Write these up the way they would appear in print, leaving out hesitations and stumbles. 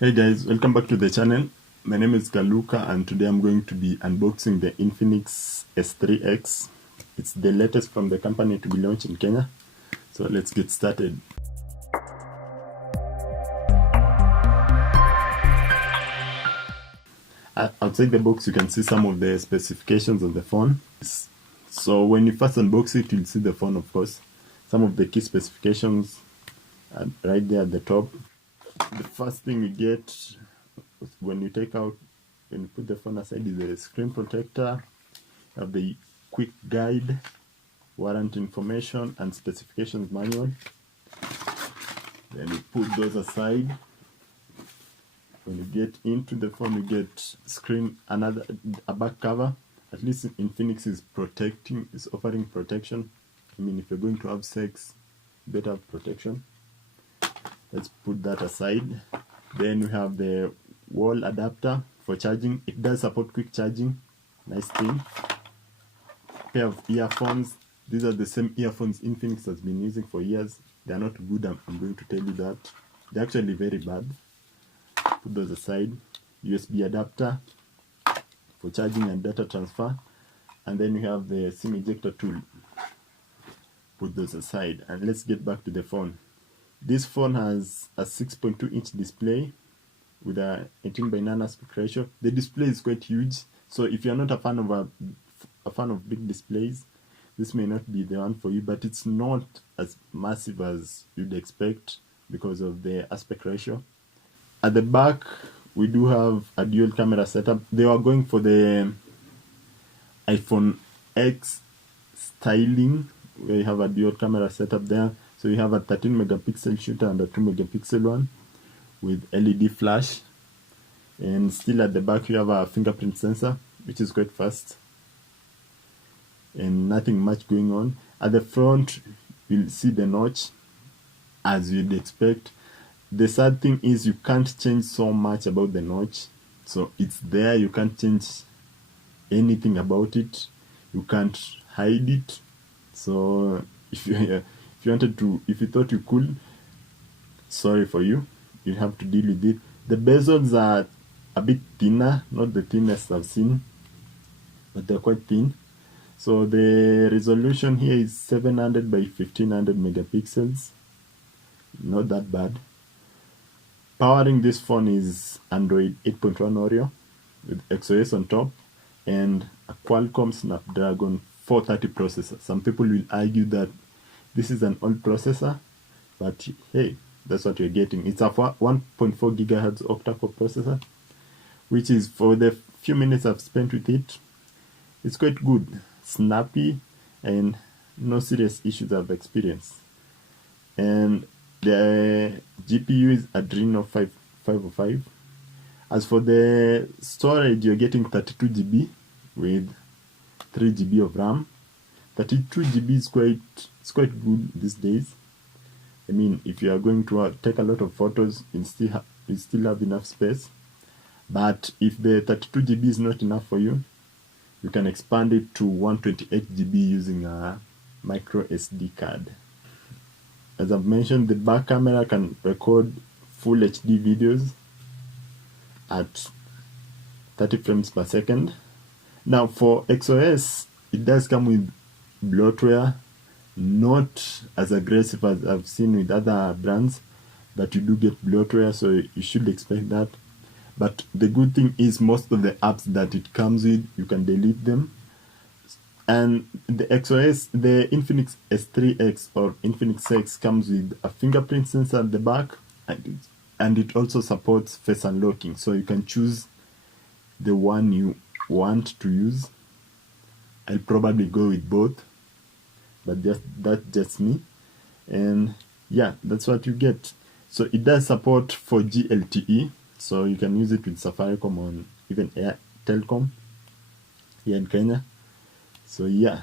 Hey guys, welcome back to the channel. My name is Galuka and today I'm going to be unboxing the Infinix S3X. It's the latest from the company to be launched in Kenya. So let's get started. Outside the box you can see some of the specifications of the phone. So when you first unbox it, you'll see the phone, of course. Some of the key specifications are right there at the top. The first thing you get when you put the phone aside is the screen protector. You have the quick guide, warranty information and specifications manual. Then you put those aside. When you get into the phone, you get a back cover. At least Infinix is offering protection. I mean, if you're going to have sex, you better have protection. Let's put that aside. Then we have the wall adapter for charging. It does support quick charging. Nice thing. Pair of earphones. These are the same earphones Infinix has been using for years. They are not good, I'm going to tell you that. They're actually very bad. Put those aside. USB adapter for charging and data transfer. And then we have the SIM ejector tool. Put those aside. And let's get back to the phone. This phone has a 6.2-inch display with a 18:9 aspect ratio. The display is quite huge, so if you're not a fan of big displays, this may not be the one for you, but it's not as massive as you'd expect because of the aspect ratio. At the back, we do have a dual camera setup. They are going for the iPhone X styling, where you have a dual camera setup there. So you have a 13 megapixel shooter and a 2 megapixel one with LED flash. And still at the back you have a fingerprint sensor, which is quite fast. And nothing much going on. At the front you'll see the notch, as you'd expect. The sad thing is you can't change so much about the notch. So it's there, you can't change anything about it. You can't hide it. So if you thought you could, sorry for you. You have to deal with it. The bezels are a bit thinner, not the thinnest I've seen, but they're quite thin. So the resolution here is 700 by 1500 megapixels. Not that bad. Powering this phone is Android 8.1 Oreo with XOS on top and a Qualcomm Snapdragon 430 processor. Some people will argue that this is an old processor, but hey, that's what you're getting. It's a 1.4 gigahertz octa-core processor, which is, for the few minutes I've spent with it, it's quite good, snappy, and no serious issues I've experienced. And the GPU is Adreno 505. As for the storage, you're getting 32 GB with 3 GB of RAM. 32 GB is quite good these days. I mean, if you are going to take a lot of photos, you still have enough space. But if the 32 GB is not enough for you, you can expand it to 128 GB using a micro SD card. As I've mentioned, the back camera can record full HD videos at 30 frames per second. Now for XOS, it does come with bloatware, not as aggressive as I've seen with other brands, but you do get bloatware, so you should expect that. But the good thing is most of the apps that it comes with, you can delete them. And the XOS, the Infinix S3X or Infinix X comes with a fingerprint sensor at the back, and it also supports face unlocking, so you can choose the one you want to use. I'll probably go with both, but that's just me. And yeah, that's what you get. So it does support 4G LTE, so you can use it with Safaricom or even Telcom here in Kenya. So yeah,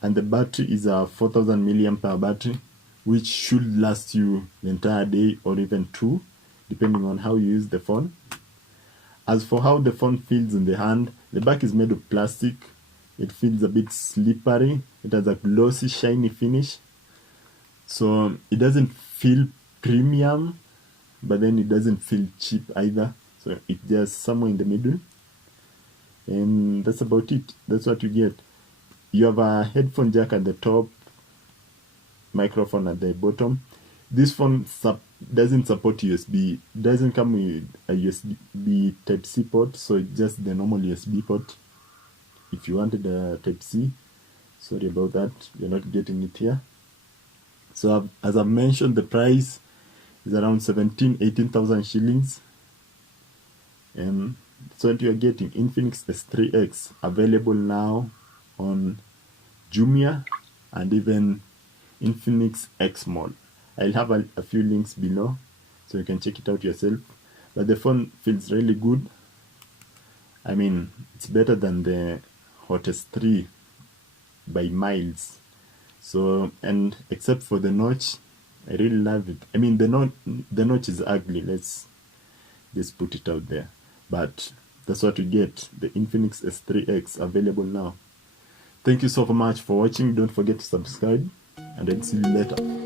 and the battery is a 4000 milliampere battery, which should last you the entire day or even two, depending on how you use the phone. As for how the phone feels in the hand, the back is made of plastic. It feels a bit slippery. It has a glossy, shiny finish. So it doesn't feel premium, but then it doesn't feel cheap either. So it's just somewhere in the middle. And that's about it. That's what you get. You have a headphone jack at the top, microphone at the bottom. This phone doesn't support USB. Doesn't come with a USB Type-C port, so it's just the normal USB port. If you wanted a Type-C, sorry about that, you're not getting it here. So as I've mentioned, the price is around 18,000 shillings. And so what you're getting, Infinix S3X, available now on Jumia and even Infinix X Mall. I'll have a few links below so you can check it out yourself. But the phone feels really good. I mean, it's better than the Hot S3 by miles. So, and except for the notch, I really love it. I mean, the notch is ugly. Let's just put it out there. But that's what you get. The Infinix S3X available now. Thank you so much for watching. Don't forget to subscribe, and I'll see you later.